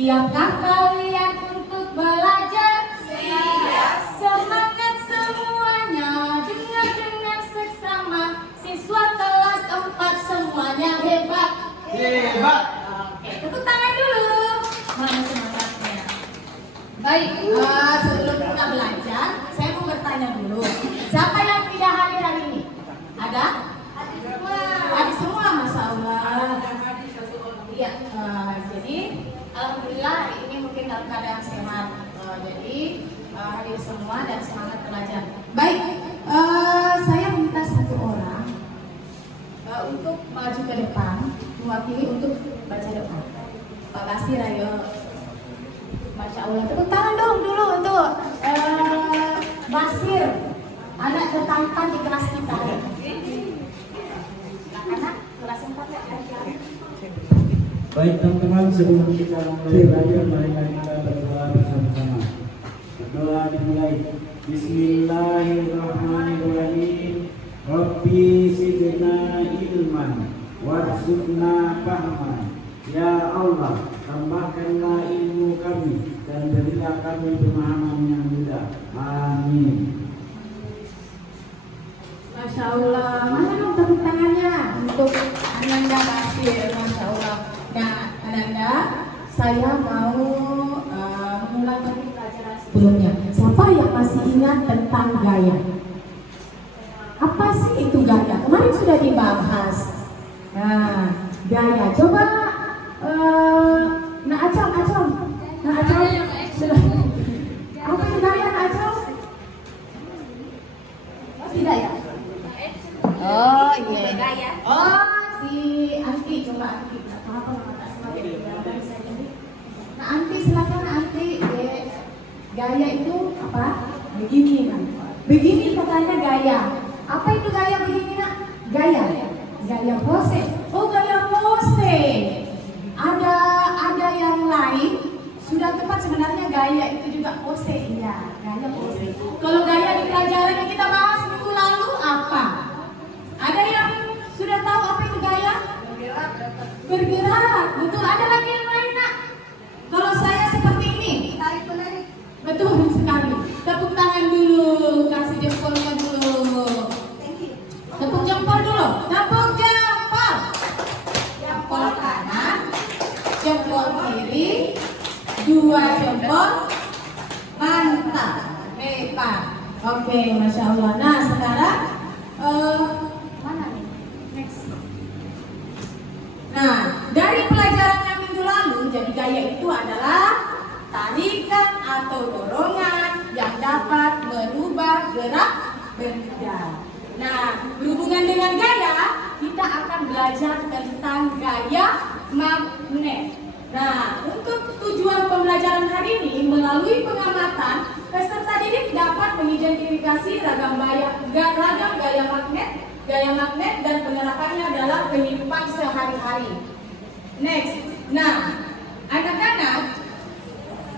Siapkah kalian untuk belajar? Siap. Semangat semuanya, dengar seksama. Siswa kelas 4 semuanya hebat. Hebat. Oke, tepuk tangan dulu. Mana semangatnya? Baik, sebelum kita belajar, saya mau bertanya dulu. Siapa yang tidak hadir hari ini? Ada? Hadir semua, Masya Allah. Iya, jadi alhamdulillah hari ini mungkin dalam keadaan sehat. Jadi hadir semua dan semangat belajar. Baik, saya minta satu orang untuk maju ke depan, mewakili untuk baca doa. Pak Basir, ayo. Masya Allah, tepuk tangan dong dulu untuk Basir, anak tertampan di kelas kita. Anak kelas 4 ya. Baik teman-teman, sebelum kita mulai belajar, mari kita berdoa bersama-sama. Berdoa dimulai. Bismillahirrahmanirrahim. Rabbi zidna ilman warzuqna fahman. Ya Allah, tambahkanlah ilmu kami dan berilah kami pemahaman yang mudah. Amin. Masya Allah, mana dong tepuk tangannya untuk Ananda Basir, Masya Allah. Nah, Ananda, saya mau mengulang topik pelajaran sebelumnya. Siapa yang masih ingat tentang gaya? Apa sih itu gaya? Kemarin sudah dibahas. Nah, gaya. Coba, Nah Acong. Sudah. Apa itu gaya, Nak Acong? Oh, tidak ya? Oh iya. Gaya. Oh, si Anti, coba Anti. Apa semakin saya jadi. Nah, Anti silakan Anti. Gaya itu apa? Begini kan. Begini katanya gaya. Apa itu gaya begini, Nak? Gaya pose. Oh, gaya pose. Ada yang lain sudah tepat sebenarnya gaya itu juga pose. Iya, gaya pose. Kalau gaya di pelajaran yang kita bahas minggu lalu apa? Ada yang sudah tahu apa itu gaya? Bergerak. Betul. Ada lagi yang lain, Nak? Kalau saya seperti ini, tarik menarik. Betul sekali. Tepuk tangan dulu, kasih jempolnya dulu. Tepuk jempol dulu. Tepuk jempol. Jempol kanan, jempol kiri, 2 jempol. Mantap. Hebat. Oke, Masya Allah. Nah, sekarang mana nih? Next. Nah, dari pelajaran yang minggu lalu, jadi gaya itu adalah tarikan atau dorongan yang dapat merubah gerak benda. Nah, berhubungan dengan gaya, kita akan belajar tentang gaya magnet. Nah, untuk tujuan pembelajaran hari ini, melalui pengamatan, peserta didik dapat mengidentifikasi ragam gaya magnet dan penerapannya dalam kehidupan sehari-hari. Next. Nah, anak-anak,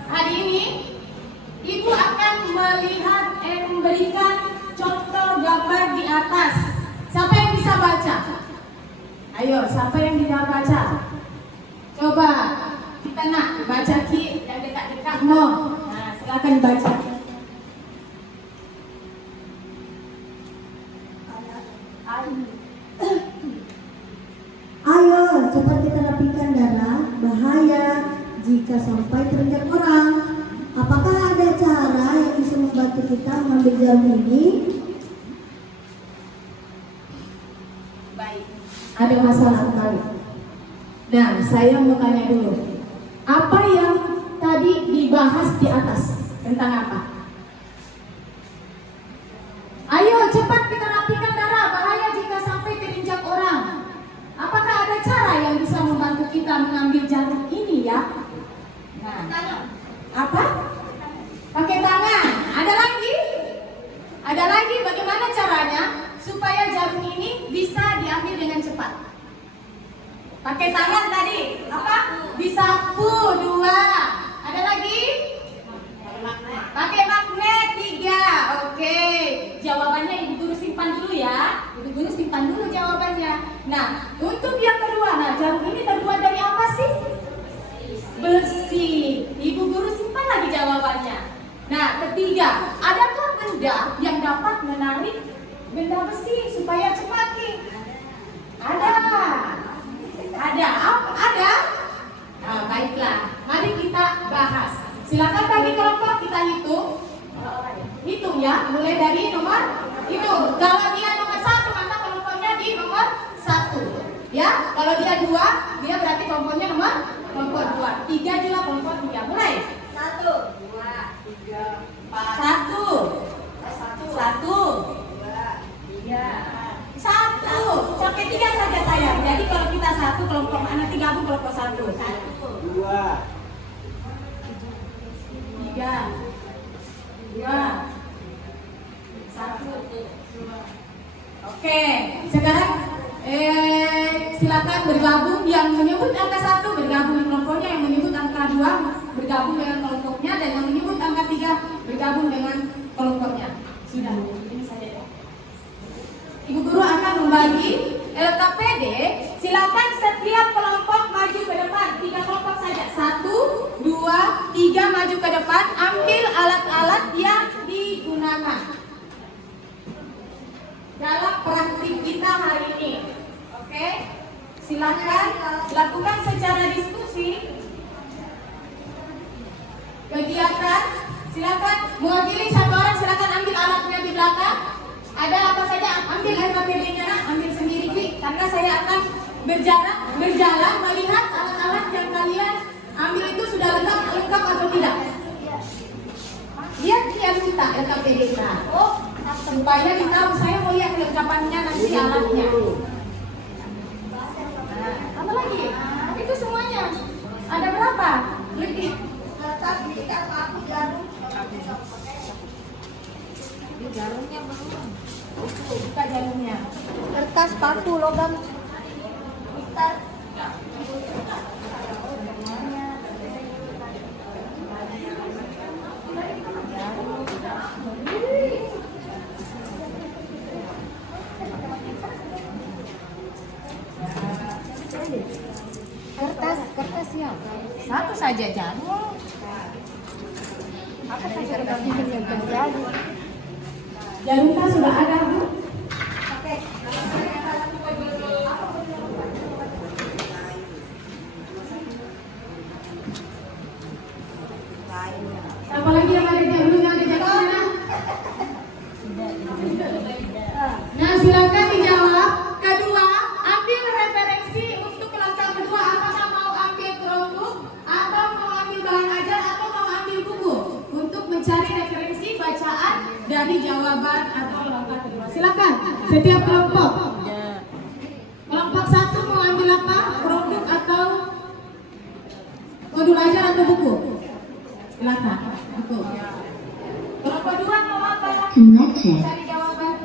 hari ini Ibu akan memberikan contoh gambar di atas. Siapa yang bisa baca? Ayo, siapa yang bisa baca? Coba kita nak baca Ki yang dekat-dekat no. Nah, silakan baca. Ayo, cepat kita rapikan darah. Bahaya jika sampai terinjak orang. Apakah ada cara yang bisa membantu kita mengambil jarum ini? Baik, ada masalah sekali. Nah, saya mau tanya dulu. Apa yang tadi dibahas di atas? Tentang apa? Ayo, cepat kita rapikan darah. Bahaya jika sampai terinjak orang. Apakah ada cara yang bisa membantu kita mengambil jarum ini ya? Nah, apa? Pakai tangan. Ada lagi? Ada lagi bagaimana caranya supaya jarum ini bisa diambil dengan cepat? Pakai tangan tadi. Apa? Disapu. 2. Ada lagi? Pakai bersih. Ibu guru simpan lagi jawabannya. Nah, ketiga, adakah benda yang dapat menarik benda besi supaya cepat nih? Ada. Ada. Apa? Ada? Nah, baiklah. Mari kita bahas. Silakan bagi kelompok kita hitung. Hitung ya, mulai dari nomor itu. Kalau dia nomor 1, maka kelompoknya di nomor 1. Ya, kalau dia 2, dia berarti kelompoknya kelompok 2. 3 juga kelompok 3. Mulai. 1, 2, 3, 4, 1. 1. 3, 1. Sampai 3 saja sayang. Jadi kalau kita 1 kelompok nanti gabung kelompok 1. 2. 3, 2, 1. Oke, sekarang silakan bergabung. Yang menyebut angka 1 bergabung dengan kelompoknya, yang menyebut angka 2 bergabung dengan kelompoknya, dan yang menyebut angka 3 bergabung dengan kelompoknya. Sudah, ini saja ya. Ibu guru akan membagi LKPD. Silakan setiap kelompok maju ke depan. 3 kelompok saja. 1, 2, 3 maju ke depan. Ambil alat-alat yang digunakan dalam praktik kita hari ini. Oke, silakan lakukan secara diskusi. Kegiatan, silakan mewakili 1 orang. Silakan ambil alatnya di belakang. Ada apa saja, ambil LKPD-nya, ambil sendiri Ki, karena saya akan berjalan melihat alat-alat yang kalian ambil itu sudah lengkap atau tidak. Lihat dia minta LKPD-nya. Oh, supaya ditahu, saya mau lihat kelengkapannya nanti alatnya. Nah, apa lagi? Itu semuanya. Ada berapa? Lebih. kertas ini apa aku jarum? Jarumnya belum. Itu buka jarumnya. Kertas paku logam. Mister. Kertas ya. Satu saja jarum. Apa saja yang terjadi? Jarumnya sudah ada, Bu. Oke. Apa lagi yang ada jarumnya, ada jarumnya? Nah, silakan dijawab. Kedua, ambil referensi untuk kelompok kedua. Apakah mau ambil kelompok atau mau ambil bahan ajar atau mau ambil buku untuk mencari referensi bacaan dari jawaban atau kelompok kedua. Silakan setiap kelompok. Kelompok 1 mau ambil apa? Kelompok atau modul ajar atau buku? Silakan. Buku. Kelompok 2 mau apa? Cari jawaban.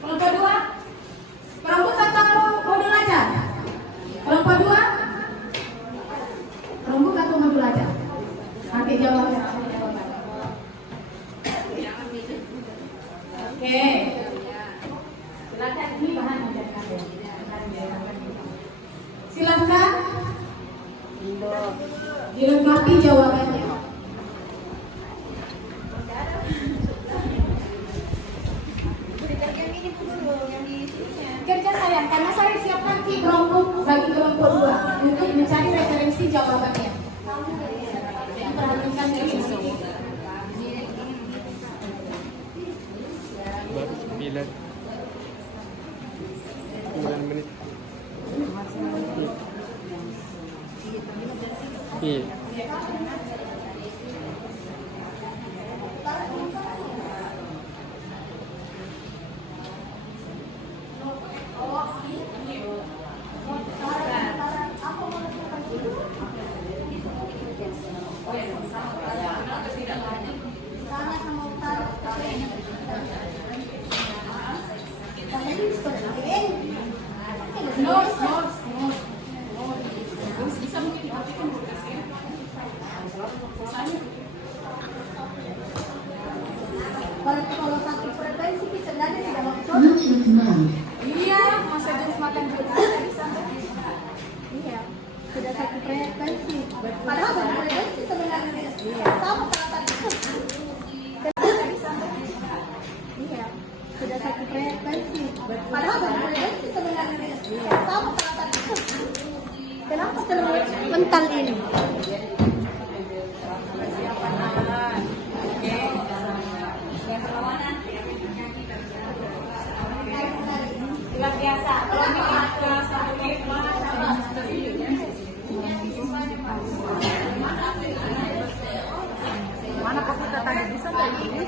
Kelompok 2? Kelompok atau modul ajar? Kelompok 2? Kelompok atau modul ajar? Nanti jawaban. Oke. Silakan, ini bahan ajar kalian. Silakan dilengkapi jawabannya. Kerja saya, karena saya siapkan kelompok bagi kelompok 2 untuk mencari referensi jawabannya. Jadi perhatikan ini. Baru 9 menit. Iya. Kalau satu frekuensi sebenarnya tidak mau. Iya, masa jenis makan juga. Iya. Sudah satu frekuensi. Padahal satu frekuensi sebenarnya sama tadi. Iya, sudah satu frekuensi. Padahal satu frekuensi sebenarnya sama tadi. Kenapa terlalu mental ini? Luar biasa. Mana kok kita tadi bisa kayak gini?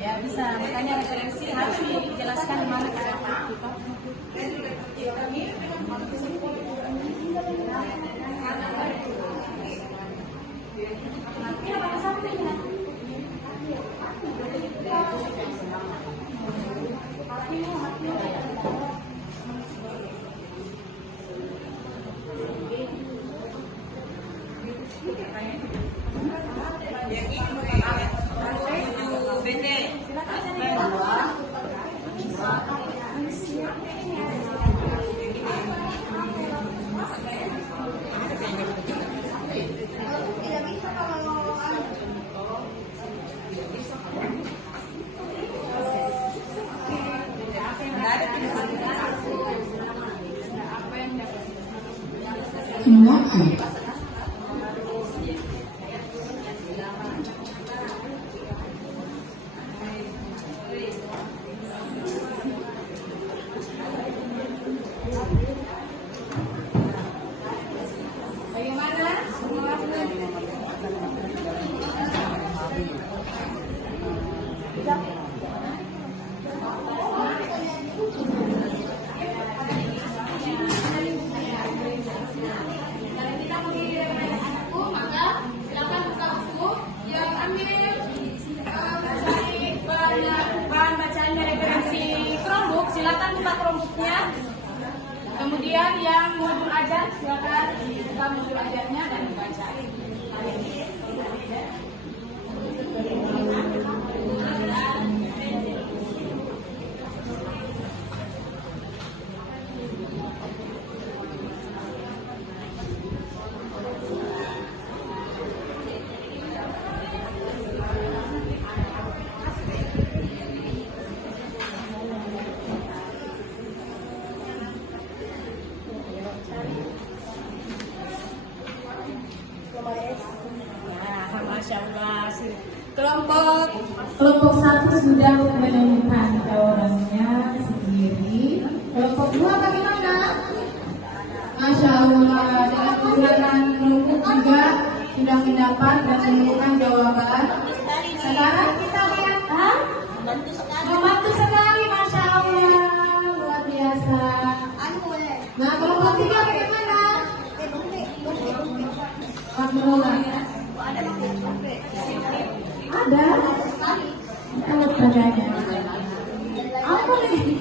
Ya bisa, makanya referensi harus dijelaskan di mana cara kita. Bagaimana? Bahan bacaannya referensi Chromebook, silakan buka Chromebooknya. Kemudian yang modul ajar silakan buka modul ajarnya dan dibaca. Masya Allah. Kelompok 1 sudah menemukan jawabannya sendiri. Kelompok 2 bagaimana? Masya Allah, dengan menggunakan kelompok juga sudah mendapat dan menemukan jawaban. Sekarang kita lihat, membantu sekali, Masya Allah, luar biasa. Nah, kelompok 3 bagaimana? Ada. Kalau padanya. Apa nih?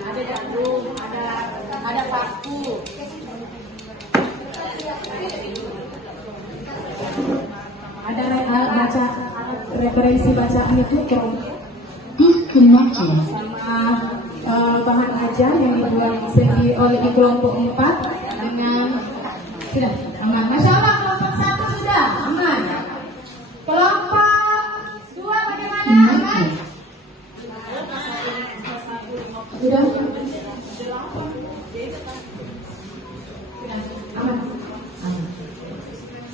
Ada jarum, ada paku. Ada baca referensi bacaan itu sama bahan ajar yang dibuat oleh di kelompok 4 dengan sudah aman. Masya Allah, kelompok 1 sudah aman. Kelompok 2 bagaimana? Aman? Sudah? Aman?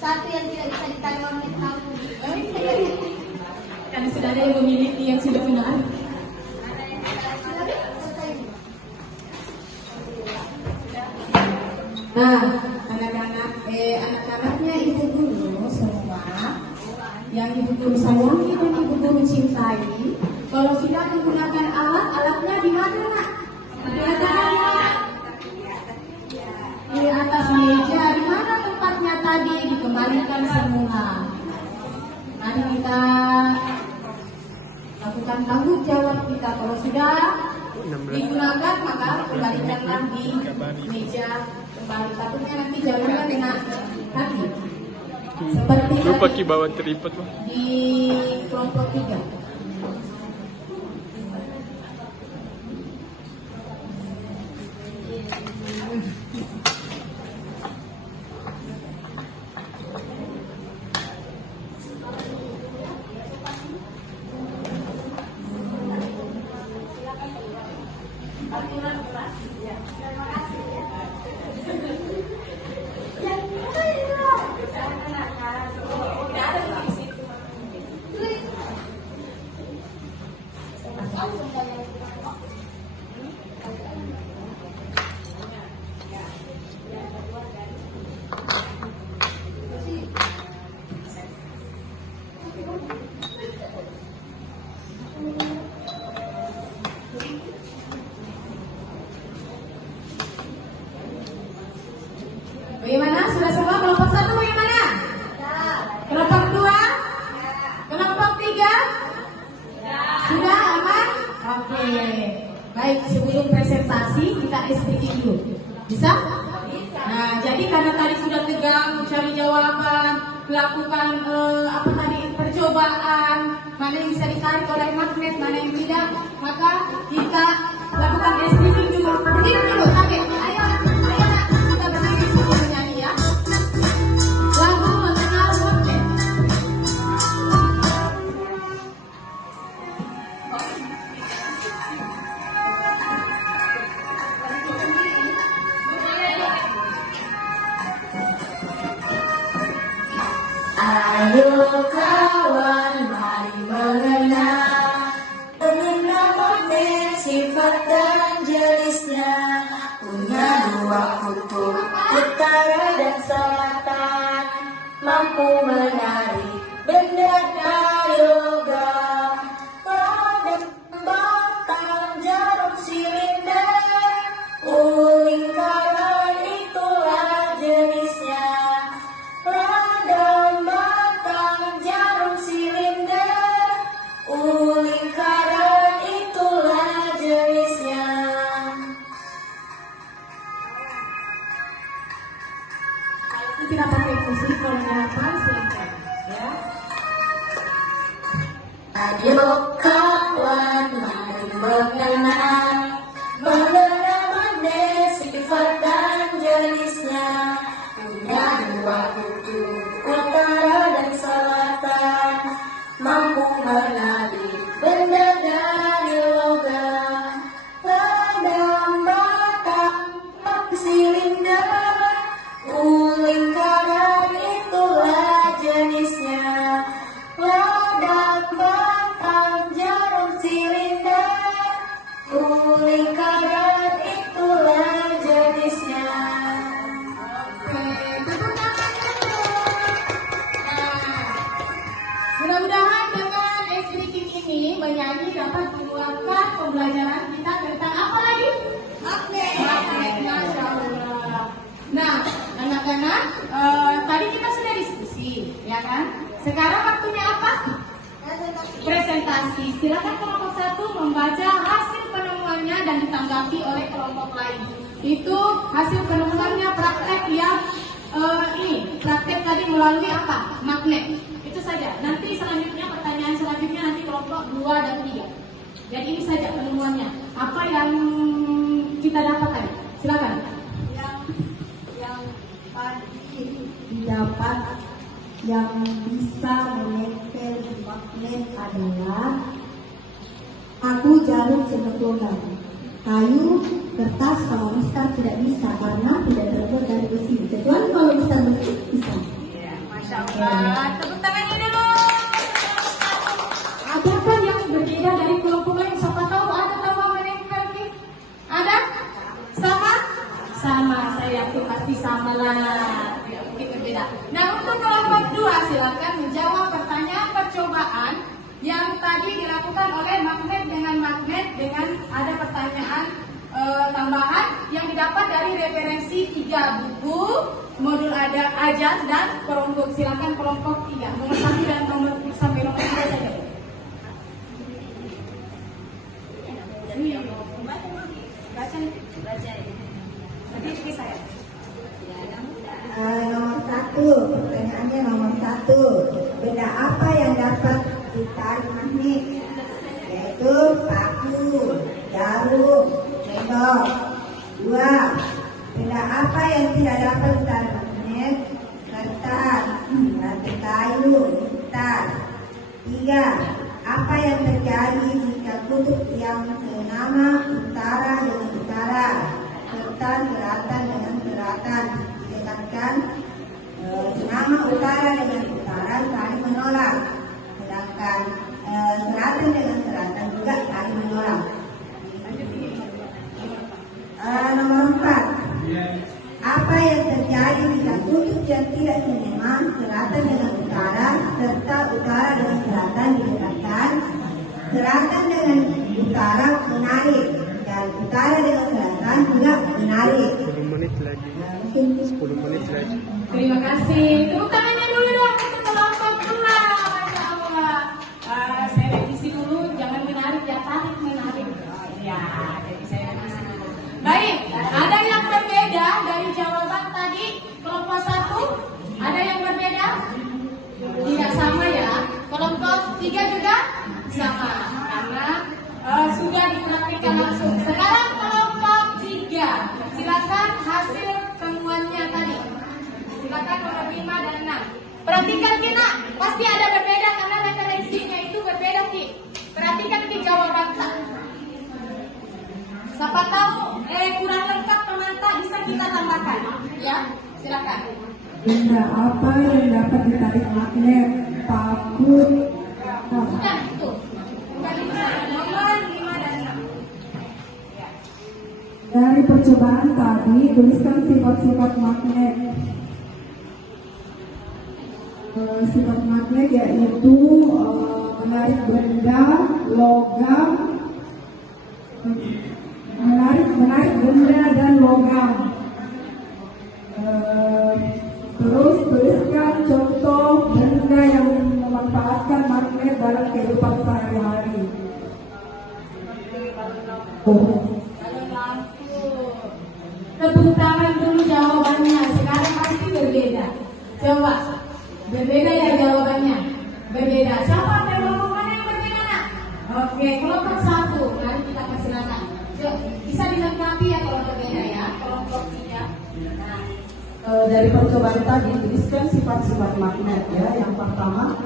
Satu yang tidak bisa ditanya oleh tahu. Karena sudah ada yang memiliki yang sudah benar. Nah, anak-anaknya ibu guru semua, yang ibu guru sayangi dan ibu guru cintai, kalau sudah menggunakan alatnya di mana, nak? Di atasnya, di atas meja. Di mana tempatnya tadi? Dikembalikan semua. Mari kita lakukan tanggung jawab kita. Kalau sudah digunakan, maka kembalikanlah di meja Takutnya nanti jalannya kena kaki. Seperti Lupa tadi ki bawa tripod mah. di kelompok 3. Bagaimana? Sudah semua? Kelompok 1 bagaimana? Kelompok 2? Kelompok 3? Sudah aman? Oke. Baik, sebelum presentasi kita speaking dulu. Bisa? Nah, jadi karena tadi sudah tegang mencari jawaban, melakukan percobaan, mana yang bisa ditarik oleh magnet, mana yang tidak, maka kita lakukan speaking dulu. Berdiri dulu, kaget. Ayo, kita berdiri sebelum menyanyi ya. Lagu mengenal magnet. Ayo kawan, mari mengenal magnet, sifat dan jenisnya. Punya 2 kutub, utara dan selatan, mampu menarik benda dari logam, pada batang jarum silinder, lingkaran itulah jenisnya. Pada batang jarum silinder, lingkaran itulah jenisnya. Tidak pakai musik, kalau nggak hafal silakan ya. Ayo kawan, mari mengenal magnet, sifat dan jenisnya. Punya 2 kutub, utara dan selatan, mampu menarik benda dari logam, pada batang silinder, lingkaran itulah jenisnya. Pada batang jarum silinder, lingkaran itulah jenisnya. Mudah-mudahan dengan speaking ini menyanyi dapat menguatkan pembelajaran kita tentang apa lagi? Magnet. Masya Allah. Nah, anak-anak, tadi kita sudah diskusi, ya kan? Sekarang waktunya apa? Presentasi. Silakan kelompok 1 membaca hasil penemuannya dan ditanggapi oleh kelompok lain. Itu hasil penemuannya praktek yang praktek tadi melalui apa? Magnet. Itu saja. Nanti selanjutnya pertanyaan selanjutnya nanti kelompok 2 dan 3. Jadi ini saja penemuannya. Apa yang kita dapat tadi? Silakan. Yang tadi didapat yang bisa menempel di magnet adalah aku, jarum, sendok logam. Kayu, kertas, sama mistar tidak bisa karena tidak terbuat dari besi. Kecuali kalau mistar besi bisa. Masya Allah. Tepuk tangannya dulu. Adakah yang berbeda dari kelompok lain? Siapa tahu ada tambah menempel nih? Ada? Sama? Sama. Saya yakin pasti sama lah. Mungkin berbeda. Nah, untuk kelompok 2 silakan menjawab pertanyaan percobaan yang tadi dilakukan oleh magnet dengan ada pertanyaan tambahan yang didapat dari referensi 3 buku, modul ada ajas dan kelompok. Silakan kelompok 3 nomor 1 dan nomor sampai nomor 3 saja. Baca nih. Baca. Nanti saya. satu, pertanyaannya nomor satu. Benda apa yang dapat ditarik magnet? Yaitu paku, jarum, sendok. Dua, benda apa yang tidak dapat ditarik magnet? Kertas, rantai kayu, gitar. Tiga, apa yang terjadi jika kutub yang senama utara dengan utara serta selatan dengan selatan didekatkan? Senama utara dengan utara saling menolak, sedangkan selatan dengan selatan juga saling menolak. Nomor 4, apa yang terjadi jika kutub yang tidak senama selatan dengan utara serta utara dengan selatan didekatkan? Selatan dengan utara menarik dan utara dengan selatan juga menarik. 10 menit lagi. 10 menit lagi. Terima kasih. Tepuk tangannya dulu dong untuk kelompok dua. Masya Allah. Saya revisi dulu, jangan menarik ya, tarik menarik. Ya, jadi saya revisi dulu. Baik, ada yang berbeda dari jawaban tadi kelompok 1? Ada yang berbeda? Tidak sama ya. Kelompok 3 juga sama karena sudah dipraktikkan langsung. Sekarang kelompok 3, silakan hasil temuannya tadi. Silakan nomor 5 dan 6. Perhatikan kita, pasti ada berbeda karena referensinya itu berbeda Ki. Perhatikan Ki jawaban tak. Siapa tahu kurang lengkap teman-teman bisa kita tambahkan. Ya, silakan. Benda apa yang dapat ditarik magnet? Paku. Bukan itu. Bukan itu. Nomor 5 dan 6. Ya. Dari percobaan tadi, tuliskan sifat-sifat magnet. Sifat magnet yaitu menarik benda, logam, menarik benda dan logam. Terus tuliskan contoh benda yang memanfaatkan magnet dalam kehidupan sehari-hari. Balon lampu. Tepuk tangan dulu jawabannya. Sekarang pasti berbeda. Coba. Berbeda ya jawabannya. Berbeda. Siapa ada kelompok mana yang berbeda nak? Oke, kelompok 1. Mari kita persilakan. Bisa dilengkapi ya kalau berbeda ya. Kelompok 3. Nah, dari percobaan tadi tuliskan sifat-sifat magnet ya. Yang pertama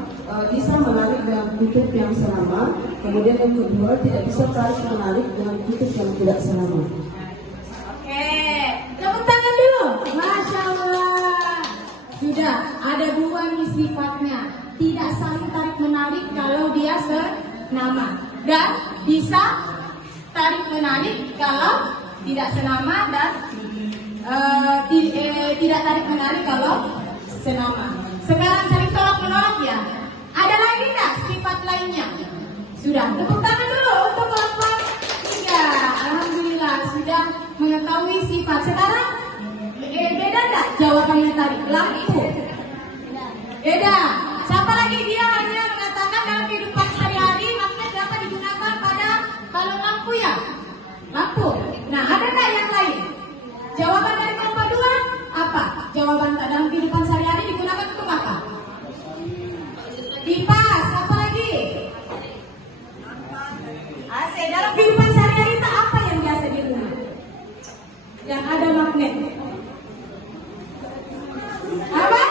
bisa menarik dengan kutub yang sama, kemudian yang kedua tidak bisa tarik menarik dengan kutub yang tidak sama. oke. Tepuk tangan dulu. Masya Allah. Sudah ada 2 nih sifatnya. Tidak saling tarik menarik kalau dia senama, dan bisa tarik menarik kalau tidak senama, dan tidak tarik menarik kalau senama. Sekarang saling tolak menolak ya. Ada lagi nggak sifat lainnya? Sudah. Tepuk tangan dulu untuk kelompok 3. Alhamdulillah sudah mengetahui sifat. Sekarang beda nggak jawabannya tadi? Lampu. Beda. Siapa lagi? Dia hanya mengatakan dalam kehidupan sehari-hari magnet dapat digunakan pada balon lampu ya. Lampu. Nah, ada nggak yang lain? Jawaban dari kelompok 2 apa? Jawaban dalam kehidupan sehari-hari digunakan untuk apa? Kipas. Apa lagi? AC. Dalam kehidupan sehari-hari itu apa yang biasa di rumah? Yang ada magnet. Apa?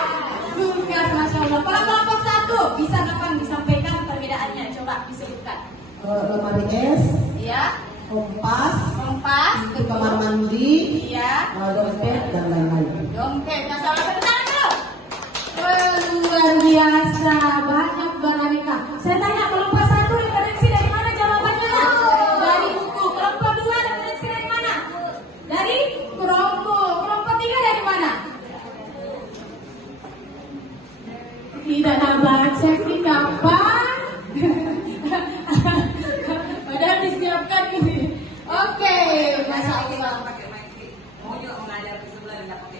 Kulkas. Masya Allah. Kalau kelompok 1 bisa kapan disampaikan perbedaannya? Coba disebutkan. Lemari es, Ya. kompas, Kompas. kamar mandi, Iya. dompet dan lain-lain. Dompet. Nah, salah benar tuh. Luar biasa, banyak beraneka. Saya tanya kelompok 1 referensi dari mana jawabannya? Dari buku. Kelompok 2 referensi dari mana? Dari kelompok. Kelompok 3 dari mana? Tidak baca ini kapan? Padahal disiapkan ini. Oke, Masya Allah.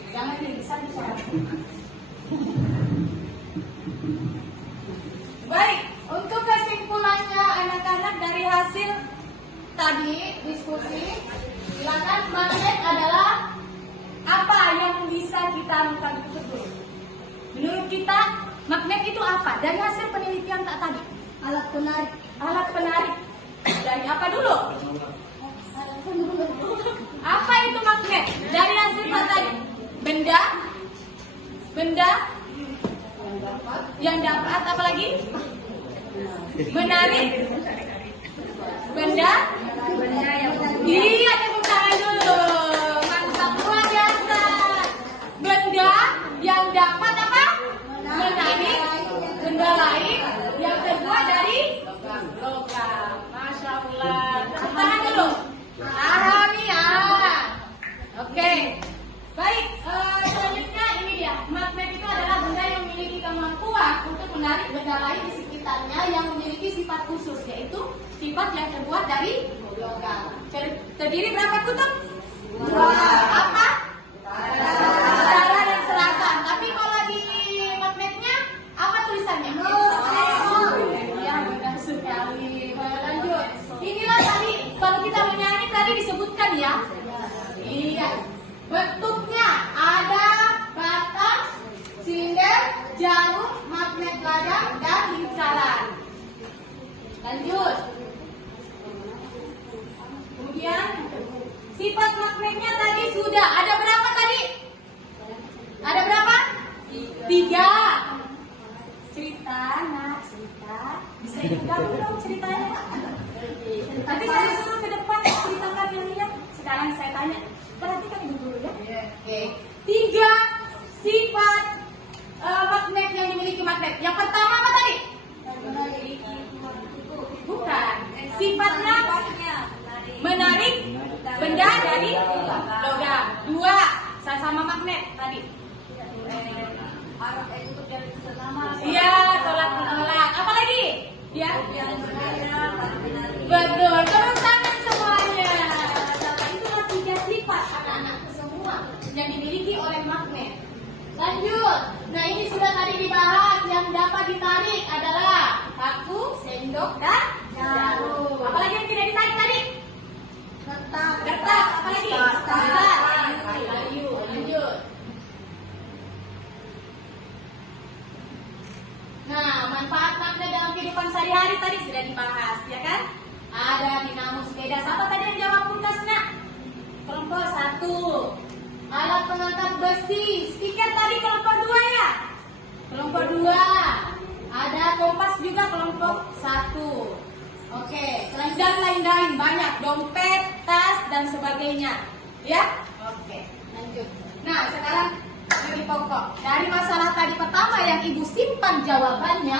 Jangan bisa. Baik, untuk kesimpulannya anak-anak dari hasil tadi diskusi, silakan magnet adalah apa yang bisa kita lakukan tersebut. kita, magnet itu apa? Dari hasil penelitian tak tadi. Alat penarik. Alat penarik. Dari apa dulu? Apa itu magnet? Dari hasil tak tadi. Benda yang dapat apa lagi? Menarik. Benda yang iya, tepuk tangan dulu. Mantap, luar biasa. Benda yang dapat apa? Menarik benda lain yang terbuat dari logam. Masya Allah. Tepuk tangan dulu. Alhamdulillah. Oke. Baik, selanjutnya ini dia. Magnet itu adalah benda yang memiliki kemampuan untuk menarik benda lain di sekitarnya yang memiliki sifat khusus, yaitu sifat yang terbuat dari logam. Terdiri berapa kutub? 2. Apa? Utara dan selatan. Tapi kalau di magnetnya apa tulisannya? Ya, benar sekali. Lanjut. Inilah tadi kalau kita menyanyi tadi disebutkan ya. Iya. Bentuknya ada batang, silinder, jarum, magnet ladang, dan lingkaran. Lanjut. Kemudian sifat magnetnya tadi sudah. Ada berapa tadi? Ada berapa? 3. Cerita, nak, cerita. Bisa ikut gabung dong ceritanya. Nanti saya suruh ke depan ceritakan yang lihat. Sekarang saya tanya. Perhatikan ibu dulu ya. Oke. 3 sifat magnet yang dimiliki magnet. Yang pertama apa tadi? Bukan. Sifatnya menarik benda dari logam. 2 sama magnet tadi. Iya, tolak menolak. Apa lagi? Ya. Betul. Tepuk tangan semuanya. Itulah 3 sifat anak-anak semua yang dimiliki oleh magnet. Lanjut. Nah, ini sudah tadi dibahas. Yang dapat ditarik adalah paku, sendok, dan jarum. Apalagi yang tidak ditarik tadi? Kertas. Apalagi? Kertas. Lanjut. Nah, manfaat magnet dalam kehidupan sehari-hari tadi sudah dibahas, ya kan? Ada dinamo sepeda. Siapa tadi yang jawab Punkas, nak? Kelompok 1. Alat pengangkat besi. Speaker tadi kelompok 2 ya? Kelompok 2. Ada kompas juga kelompok 1. Oke, dan lain-lain banyak. Dompet, tas, dan sebagainya. Ya? Oke, lanjut. Nah, sekarang lebih pokok. Dari masalah tadi pertama yang ibu simpan jawabannya,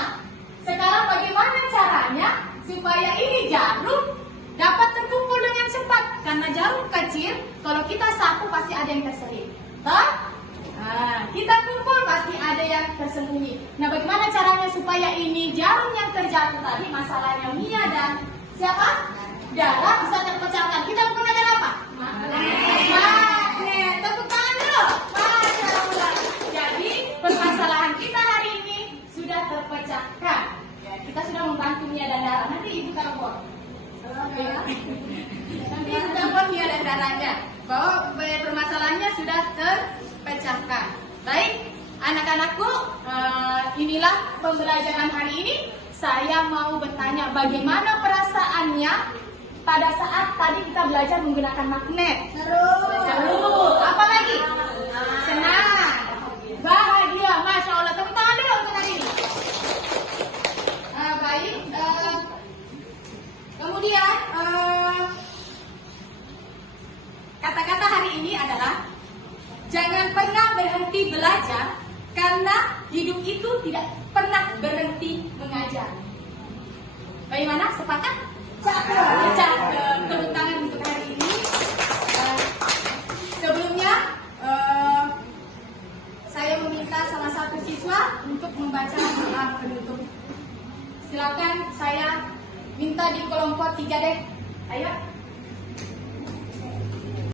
sekarang bagaimana caranya supaya ini jarum dapat terkumpul dengan cepat? Karena jarum kecil, kalau kita sapu pasti ada yang terselip. Toh? Nah, kita kumpul pasti ada yang tersembunyi. Nah, bagaimana caranya supaya ini jarum yang terjatuh tadi, masalahnya Mia dan siapa? Dara bisa terpecahkan. Kita menggunakan apa? Magnet. Tepuk tangan dulu. Jadi permasalahan kita hari ini sudah terpecahkan. Ya, kita sudah membantu Mia dan Dara. Nanti ibu telepon. Nanti ibu telepon Mia dan Daranya bahwa permasalahannya sudah terpecahkan. Baik, anak-anakku, inilah pembelajaran hari ini. Saya mau bertanya bagaimana perasaannya pada saat tadi kita belajar menggunakan magnet. Seru. Apa lagi? Senang. Bahagia. Masya Allah. Tepuk tangan dulu untuk hari ini. Baik. Kemudian kata-kata hari ini adalah jangan pernah berhenti belajar karena hidup itu tidak pernah berhenti mengajar. Bagaimana? Sepakat? Cakep. Tepuk tangan untuk hari ini. Sebelumnya saya meminta salah satu siswa untuk membaca doa penutup. Silakan, saya minta di kelompok 3 deh. Ayo.